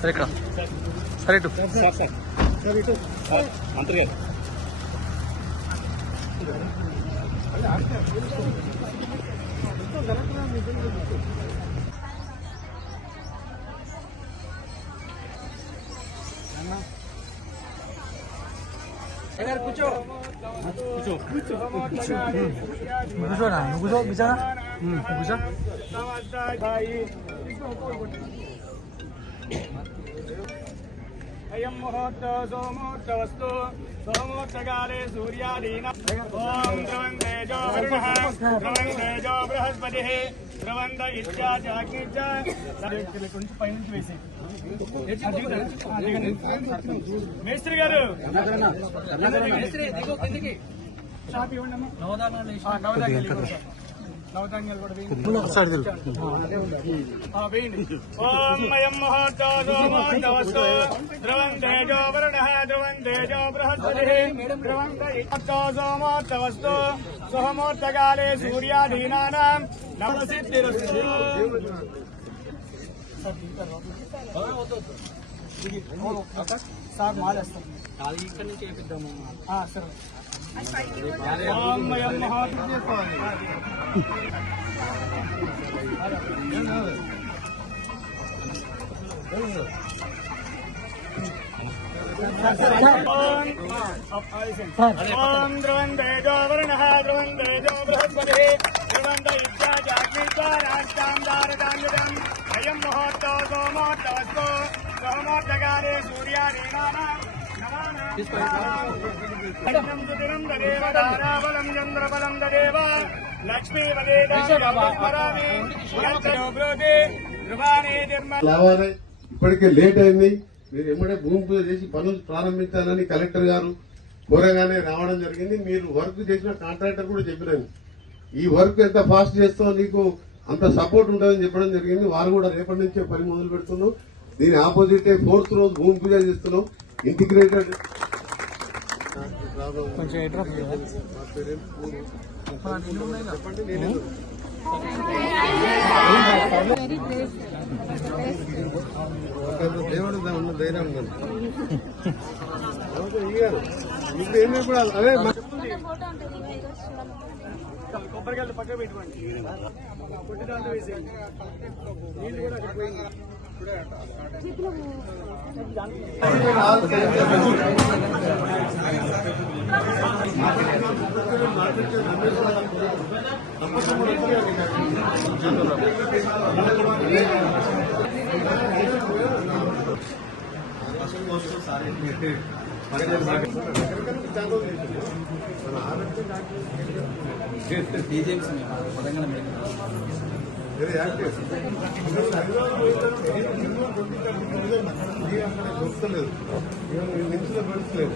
సరే ఇక్కడ సరే ఇటు మంత్రి గారు కూర్చోనా నువ్వు కూర్చో బిచానా నువ్వు కూర్చో అయం ముహూర్త సోమోర్తవస్తు సోమోర్తకాలే సూర్యాదీన ఓం ధ్రువం తేజో వరుణః ధ్రువం తేజో బృహస్పతి ధ్రువంత ఇత్యాచ అగ్నిచ కొంచెం పైనుంచి వేసి మేస్త్రి గారు షాప్ ఇవ్వండి అమ్మా. ఆ, నవధాన్యాలు ఇవ్వండి సార్. నవధాన్యాలు కూడా వేయండి. ఒకసారి తిరుగు. ఆ, వేయండి. ఓం అయం ముహూర్త సోమోర్తవస్తు ధ్రువం తేజో వరుణః ధ్రువం తేజో బృహస్పతి ధ్రువం ముహూర్త సోమోర్తవస్తు సోమోర్తకాలే సూర్యాధీనానాం నవసిద్ధిరస్తు సార్ మాలేస్తాం ఆ, సరే ఓం అయం ముహూర్త ఓం ధ్రువం తేజో వరుణః ధ్రువం తేజో బృహస్పతి ధ్రువం ఇత్యాగ్నిద్వారాష్టాం దారదాన్యుతం అయం ముహూర్తో సోమోర్తవస్తు సోమోర్తకాలే సూర్యాదీనానాం నమానాం సుదినం ఇప్పటికే లేట్ అయింది. మీరు ఎమ్మడే భూమి పూజ చేసి పనులు ప్రారంభించాలని కలెక్టర్ గారు కోరగానే రావడం జరిగింది. మీరు వర్క్ చేసిన కాంట్రాక్టర్ కూడా చెప్పినాను ఈ వర్క్ ఎంత ఫాస్ట్ చేస్తావు నీకు అంత సపోర్ట్ ఉంటుందని చెప్పడం జరిగింది. వారు కూడా రేపటి నుంచే పని మొదలు పెడుతున్నాం దీని ఆపోజిట్ ఫోర్త్ రోజు భూమి పూజ చేస్తున్నాం. ఇంటిగ్రేటెడ్ కొంచెం ఎట్రా దేవుడు ఉన్న ధైర్యం ఇప్పుడు ఏమి అదే కొబ్బరికాయలు పక్క పెట్టుకోండి దాంట్లో వేసేయండి నీళ్ళు కూడా అక్కడ పోయింది యాక్టివ్. ఇది అక్కడ దొరకలేదు. నిమిషంలో దొరకలేదు.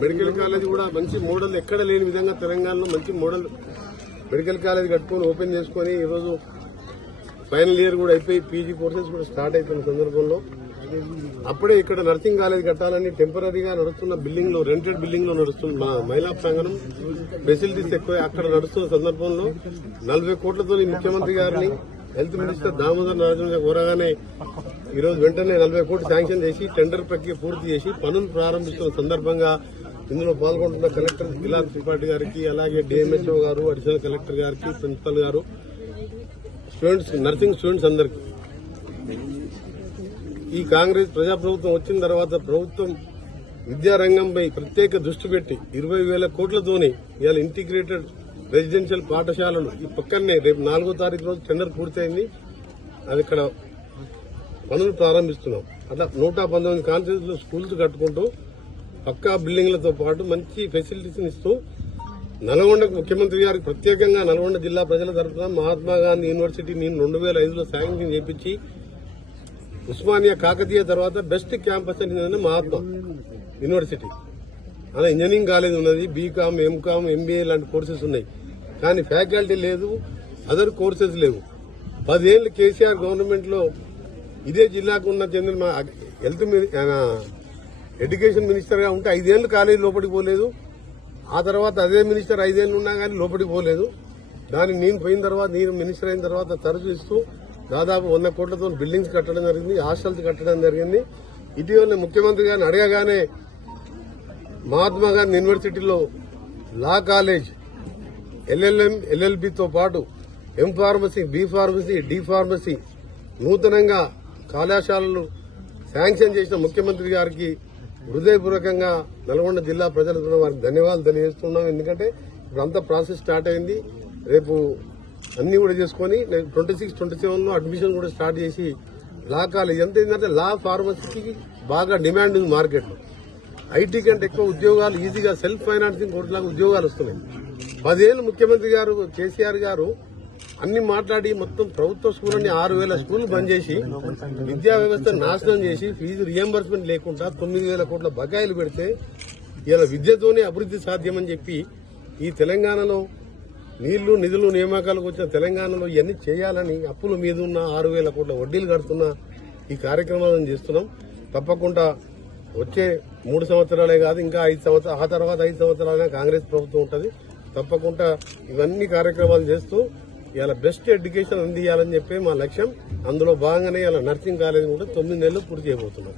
మెడికల్ కాలేజ్ కూడా మంచి మోడల్ ఎక్కడ లేని విధంగా తెలంగాణలో మంచి మోడల్ మెడికల్ కాలేజ్ కట్టుకొని ఓపెన్ చేసుకొని ఈరోజు ఫైనల్ ఇయర్ కూడా అయిపోయి పీజీ కోర్సెస్ కూడా స్టార్ట్ అయిపోయిన సందర్భంలో అప్పుడే ఇక్కడ నర్సింగ్ కాలేజ్ కట్టాలని టెంపరీగా నడుస్తున్న బిల్డింగ్లో రెంటెడ్ బిల్డింగ్లో నడుస్తున్న మన మహిళా ప్రాంగణం ఫెసిలిటీస్ ఎక్కువ అక్కడ నడుస్తున్న సందర్భంలో నలభై కోట్లతో ఈ ముఖ్యమంత్రి గారిని హెల్త్ మినిస్టర్ దామోదర్ నారాయణ కోరగానే ఈరోజు వెంటనే నలభై కోట్లు శాంక్షన్ చేసి టెండర్ ప్రక్రియ పూర్తి చేసి పనులు ప్రారంభిస్తున్న సందర్భంగా ఇందులో పాల్గొంటున్న కలెక్టర్ గిలాన్ త్రిపాఠి గారికి అలాగే డిఎంహెచ్ఓ గారు అడిషనల్ కలెక్టర్ గారికి ప్రిన్సిపల్ గారు స్టూడెంట్స్ నర్సింగ్ స్టూడెంట్స్ అందరికి. ఈ కాంగ్రెస్ ప్రజాప్రభుత్వం వచ్చిన తర్వాత ప్రభుత్వం విద్యారంగంపై ప్రత్యేక దృష్టి పెట్టి ఇరవై వేల కోట్లతోని ఇవాళ ఇంటిగ్రేటెడ్ రెసిడెన్షియల్ పాఠశాలలు ఈ పక్కనే రేపు నాలుగో తారీఖు రోజు టెండర్ పూర్తయింది. అది ఇక్కడ పనులు ప్రారంభిస్తున్నాం. అట్లా నూట పంతొమ్మిది కాన్స్టిట్యూన్సీలో స్కూల్స్ కట్టుకుంటూ పక్కా బిల్డింగ్లతో పాటు మంచి ఫెసిలిటీస్ని ఇస్తూ నల్గొండ ముఖ్యమంత్రి గారికి ప్రత్యేకంగా నల్గొండ జిల్లా ప్రజల తరఫున మహాత్మా గాంధీ యూనివర్సిటీ నేను రెండు వేల ఐదులో శాంక్షన్ చేపించి ఉస్మానియా కాకతీయ తర్వాత బెస్ట్ క్యాంపస్ అనేది మహాత్మా యూనివర్సిటీ. అలా ఇంజనీరింగ్ కాలేజ్ ఉన్నది బీకామ్ ఎంకామ్ ఎంబీఏ లాంటి కోర్సెస్ ఉన్నాయి. కానీ ఫ్యాకల్టీ లేదు అదర్ కోర్సెస్ లేవు. పదేళ్ళు కేసీఆర్ గవర్నమెంట్లో ఇదే జిల్లాకు ఉన్న చెందిన మా హెల్త్ మిని- ఎడ్యుకేషన్ మినిస్టర్గా ఉంటే ఐదేళ్ళు కాలేజ్ లోపలికి పోలేదు. ఆ తర్వాత అదే మినిస్టర్ ఐదేళ్ళు ఉన్నా కానీ లోపలికి పోలేదు. దాన్ని నేను పోయిన తర్వాత నేను మినిస్టర్ అయిన తర్వాత తరచు ఇస్తూ దాదాపు వంద కోట్లతో బిల్డింగ్స్ కట్టడం జరిగింది హాస్టల్స్ కట్టడం జరిగింది. ఇటీవల ముఖ్యమంత్రి గారిని అడగగానే మహాత్మా గాంధీ యూనివర్సిటీలో లా కాలేజ్ ఎల్ఎల్ఎం ఎల్ఎల్బితో పాటు M pharmacy B pharmacy D pharmacy నూతనంగా కళాశాలలు శాంక్షన్ చేసిన ముఖ్యమంత్రి గారికి హృదయపూర్వకంగా నల్గొండ జిల్లా ప్రజల వారికి ధన్యవాదాలు తెలియజేస్తున్నాం. ఎందుకంటే ఇప్పుడు అంతా ప్రాసెస్ స్టార్ట్ అయింది. రేపు అన్ని కూడా చేసుకుని ట్వంటీ సిక్స్ ట్వంటీ సెవెన్లో అడ్మిషన్ కూడా స్టార్ట్ చేసి లా కాలేజ్ ఎంత ఏంటంటే లా ఫార్మసీకి బాగా డిమాండ్ ఉంది మార్కెట్లో. ఐటీ కంటే ఎక్కువ ఉద్యోగాలు ఈజీగా సెల్ఫ్ ఫైనాన్సింగ్ కోర్టులాగా ఉద్యోగాలు వస్తున్నాయి. పదేళ్ళు ముఖ్యమంత్రి గారు కేసీఆర్ గారు అన్ని మాట్లాడి మొత్తం ప్రభుత్వ స్కూల్ అన్ని ఆరు వేల స్కూల్ బంద్ చేసి విద్యా వ్యవస్థ నాశనం చేసి ఫీజు రియంబర్స్మెంట్ లేకుండా తొమ్మిది వేల కోట్ల బకాయిలు పెడితే ఇలా విద్యతోనే అభివృద్ధి సాధ్యమని చెప్పి ఈ తెలంగాణలో నీళ్ళు నిధులు నియామకాలకు వచ్చిన తెలంగాణలో ఇవన్నీ చేయాలని అప్పుల మీద ఉన్న ఆరు వేల కోట్ల వడ్డీలు కడుతున్న ఈ కార్యక్రమాలను చేస్తున్నాం. తప్పకుండా వచ్చే మూడు సంవత్సరాలే కాదు ఇంకా ఐదు సంవత్సరాలు ఆ తర్వాత ఐదు సంవత్సరాలైనా కాంగ్రెస్ ప్రభుత్వం ఉంటుంది. తప్పకుండా ఇవన్నీ కార్యక్రమాలు చేస్తూ ఇలా బెస్ట్ ఎడ్యుకేషన్ అందియాలని చెప్పి మా లక్ష్యం. అందులో భాగంగానే ఇలా నర్సింగ్ కాలేజ్ కూడా తొమ్మిది నెలలు పూర్తి చేయబోతున్నాం.